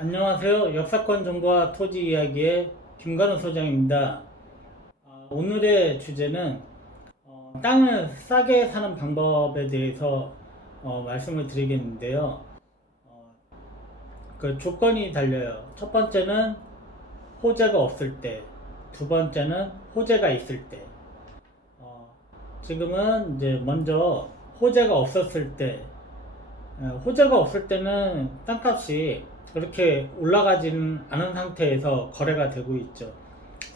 안녕하세요. 역사권 정보와 토지 이야기의 김관우 소장입니다. 오늘의 주제는 땅을 싸게 사는 방법에 대해서 말씀을 드리겠는데요. 어, 그 조건이 달려요. 첫 번째는 호재가 없을 때, 두 번째는 호재가 있을 때. 어, 지금은 이제 먼저 호재가 없었을 때, 호재가 없을 때는 땅값이 그렇게 올라가지는 않은 상태에서 거래가 되고 있죠.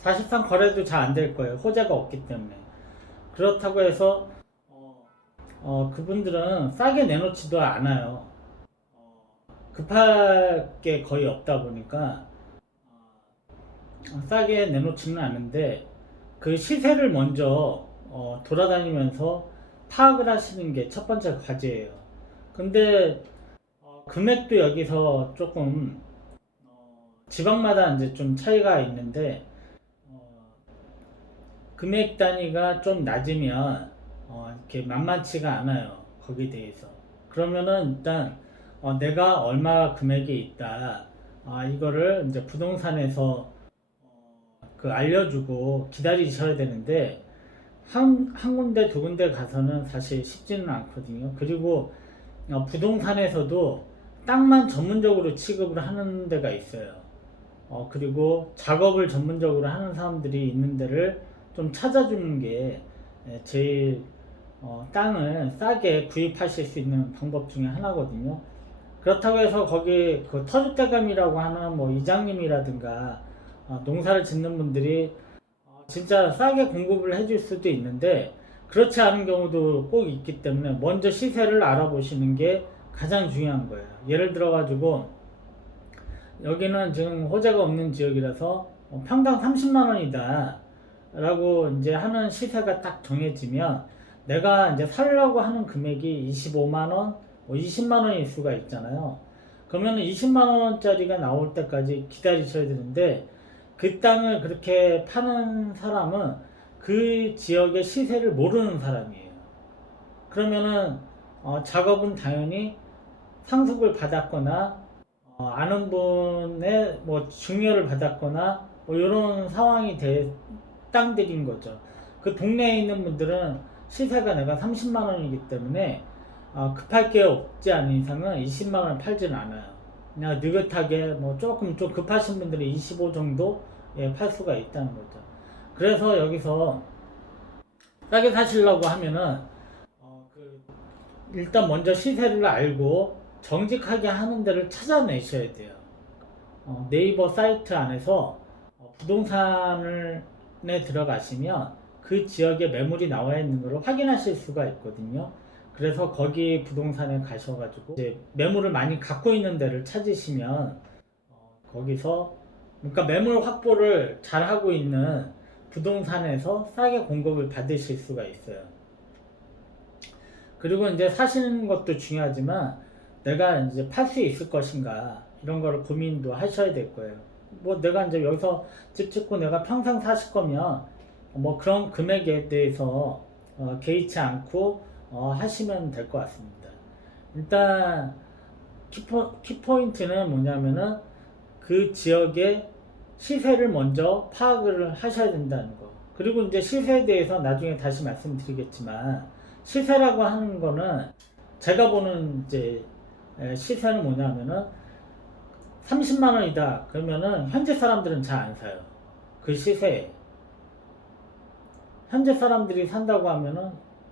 사실상 거래도 잘 안 될 거예요. 호재가 없기 때문에. 그렇다고 해서 그분들은 싸게 내놓지도 않아요. 급할 게 거의 없다 보니까 싸게 내놓지는 않은데 그 시세를 먼저 돌아다니면서 파악을 하시는 게 첫 번째 과제예요. 근데 금액도 여기서 조금 지방마다 이제 좀 차이가 있는데 어, 금액 단위가 좀 낮으면 이렇게 만만치가 않아요. 거기에 대해서. 그러면은 일단 내가 얼마 금액이 있다. 이거를 이제 부동산에서 그 알려주고 기다리셔야 되는데 한 군데 두 군데 가서는 사실 쉽지는 않거든요. 그리고 부동산에서도 땅만 전문적으로 취급을 하는 데가 있어요. 그리고 작업을 전문적으로 하는 사람들이 있는 데를 좀 찾아주는 게 제일 땅을 싸게 구입하실 수 있는 방법 중에 하나거든요. 그렇다고 해서 거기 그 터줏대감이라고 하는 뭐 이장님이라든가 농사를 짓는 분들이 진짜 싸게 공급을 해줄 수도 있는데 그렇지 않은 경우도 꼭 있기 때문에 먼저 시세를 알아보시는 게 가장 중요한 거예요. 예를 들어 가지고 여기는 지금 호재가 없는 지역이라서 평당 30만 원이다 라고 이제 하는 시세가 딱 정해지면 내가 이제 살려고 하는 금액이 25만 원, 20만 원일 수가 있잖아요. 그러면 20만 원짜리가 나올 때까지 기다리셔야 되는데 그 땅을 그렇게 파는 사람은 그 지역의 시세를 모르는 사람이에요. 그러면은 작업은 당연히 상속을 받았거나 아는 분의 뭐 중요를 받았거나 뭐 이런 상황이 된 땅들인 거죠. 그 동네에 있는 분들은 시세가 내가 30만 원이기 때문에 급할 게 없지 않은 이상은 20만 원을 팔지는 않아요. 그냥 느긋하게 뭐 조금 좀 급하신 분들은 25 정도 팔 수가 있다는 거죠. 그래서 여기서 싸게 사시려고 하면은 일단 먼저 시세를 알고 정직하게 하는 데를 찾아내셔야 돼요. 네이버 사이트 안에서 부동산에 들어가시면 그 지역에 매물이 나와 있는 것을 확인하실 수가 있거든요. 그래서 거기 부동산에 가셔가지고 이제 매물을 많이 갖고 있는 데를 찾으시면 거기서 그러니까 매물 확보를 잘 하고 있는 부동산에서 싸게 공급을 받으실 수가 있어요. 그리고 이제 사시는 것도 중요하지만 내가 이제 팔 수 있을 것인가 이런 거를 고민도 하셔야 될 거예요. 뭐 내가 이제 여기서 집 짓고 내가 평생 사실 거면 뭐 그런 금액에 대해서 개의치 않고 하시면 될 것 같습니다. 일단 키포인트는 뭐냐면은 그 지역의 시세를 먼저 파악을 하셔야 된다는 거. 그리고 이제 시세에 대해서 나중에 다시 말씀드리겠지만 시세라고 하는 거는 제가 보는 이제 시세는 뭐냐면은 30만 원이다. 그러면은 현재 사람들은 잘 안 사요. 그 시세에. 현재 사람들이 산다고 하면은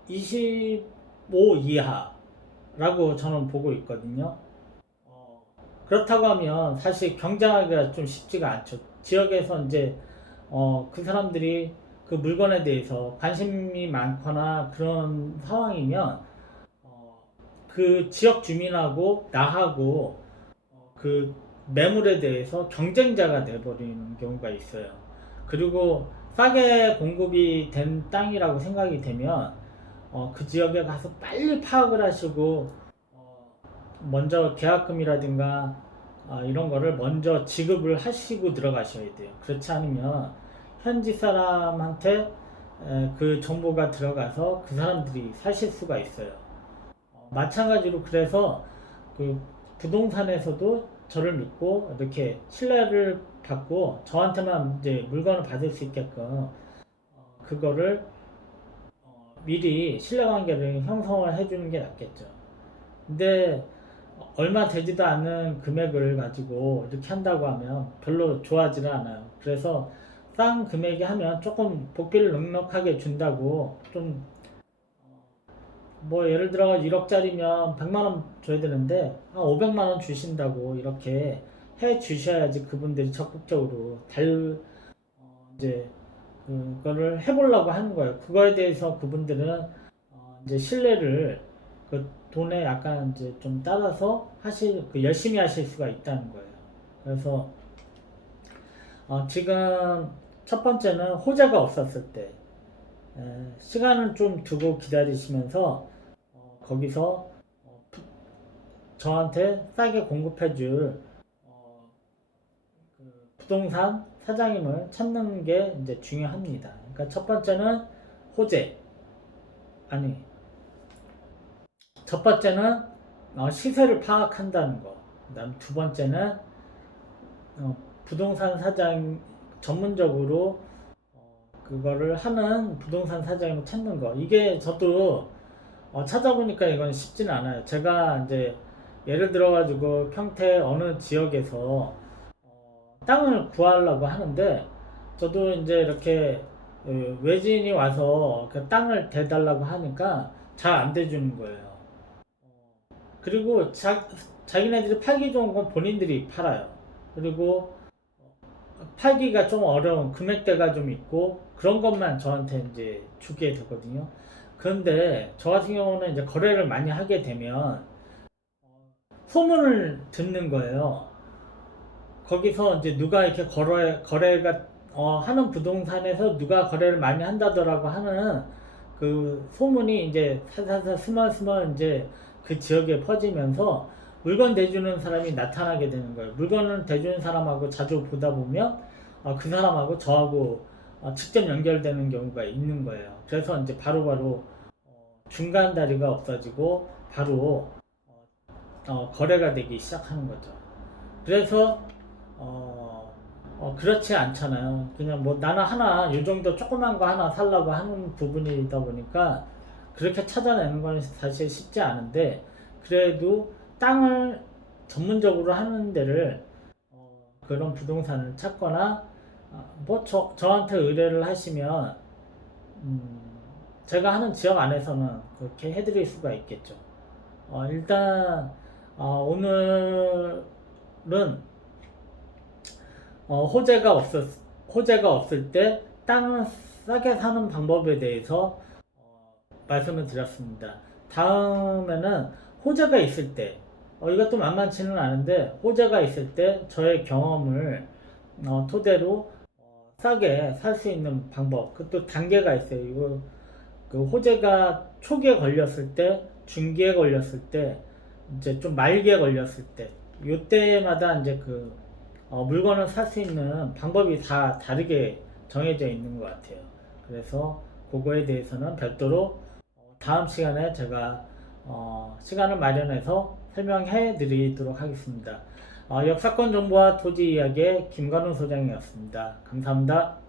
25 이하라고 저는 보고 있거든요. 그렇다고 하면 사실 경쟁하기가 좀 쉽지가 않죠. 지역에서 이제 그 사람들이 그 물건에 대해서 관심이 많거나 그런 상황이면 그 지역 주민하고 나하고 그 매물에 대해서 경쟁자가 돼버리는 경우가 있어요. 그리고 싸게 공급이 된 땅이라고 생각이 되면 그 지역에 가서 빨리 파악을 하시고 먼저 계약금이라든가 이런 거를 먼저 지급을 하시고 들어가셔야 돼요. 그렇지 않으면 현지 사람한테 그 정보가 들어가서 그 사람들이 사실 수가 있어요. 마찬가지로 그래서 그 부동산에서도 저를 믿고 이렇게 신뢰를 받고 저한테만 이제 물건을 받을 수 있게끔 그거를 미리 신뢰관계를 형성을 해주는 게 낫겠죠. 근데 얼마 되지도 않는 금액을 가지고 이렇게 한다고 하면 별로 좋아하지는 않아요. 그래서 싼 금액이 하면 조금 복비를 넉넉하게 준다고 좀 뭐 예를 들어 1억짜리면 100만원 줘야 되는데 한 500만원 주신다고 이렇게 해 주셔야지 그분들이 적극적으로 이제 그거를 해보려고 하는 거예요. 그거에 대해서 그분들은 이제 신뢰를 그 돈에 약간 이제 좀 따라서 열심히 하실 수가 있다는 거예요. 그래서 지금 첫 번째는 호재가 없었을 때 시간을 좀 두고 기다리시면서 거기서 저한테 싸게 공급해줄 부동산 사장님을 찾는 게 이제 중요합니다. 그러니까 첫 번째는 호재, 아니, 첫 번째는 시세를 파악한다는 거. 그다음 두 번째는 부동산 사장 전문적으로 그거를 하는 부동산 사장님을 찾는 거. 이게 저도 찾아보니까 이건 쉽지는 않아요. 제가 이제 예를 들어가지고 평택 어느 지역에서 땅을 구하려고 하는데 저도 이제 이렇게 외지인이 와서 그 땅을 대달라고 하니까 잘 안 대주는 거예요. 그리고 자기네들이 팔기 좋은 건 본인들이 팔아요. 그리고 팔기가 좀 어려운 금액대가 좀 있고 그런 것만 저한테 이제 주게 되거든요. 그런데 저 같은 경우는 이제 거래를 많이 하게 되면 소문을 듣는 거예요. 거기서 이제 누가 이렇게 거래가 하는 부동산에서 누가 거래를 많이 한다더라고 하는 그 소문이 이제 사사사 스멀스멀 이제 그 지역에 퍼지면서 물건 대주는 사람이 나타나게 되는 거예요. 물건을 대주는 사람하고 자주 보다 보면 그 사람하고 저하고 직접 연결되는 경우가 있는 거예요. 그래서 이제 바로바로 중간 다리가 없어지고 바로 거래가 되기 시작하는 거죠. 그래서 그렇지 않잖아요. 그냥 뭐 나는 하나 이 정도 조그만 거 하나 살라고 하는 부분이다 보니까 그렇게 찾아내는 건 사실 쉽지 않은데 그래도 땅을 전문적으로 하는 데를 그런 부동산을 찾거나 뭐 저한테 의뢰를 하시면 제가 하는 지역 안에서는 그렇게 해드릴 수가 있겠죠. 일단 오늘은 호재가 없을 때 땅을 싸게 사는 방법에 대해서 말씀을 드렸습니다. 다음에는 호재가 있을 때, 이것도 만만치는 않은데 호재가 있을 때 저의 경험을 토대로 싸게 살 수 있는 방법, 그것도 단계가 있어요. 이거 그 호재가 초기에 걸렸을 때, 중기에 걸렸을 때, 이제 좀 말기에 걸렸을 때, 요때마다 이제 물건을 살 수 있는 방법이 다 다르게 정해져 있는 것 같아요. 그래서 그거에 대해서는 별도로 다음 시간에 제가 시간을 마련해서 설명해 드리도록 하겠습니다. 역사권 정보와 토지 이야기의 김관훈 소장이었습니다. 감사합니다.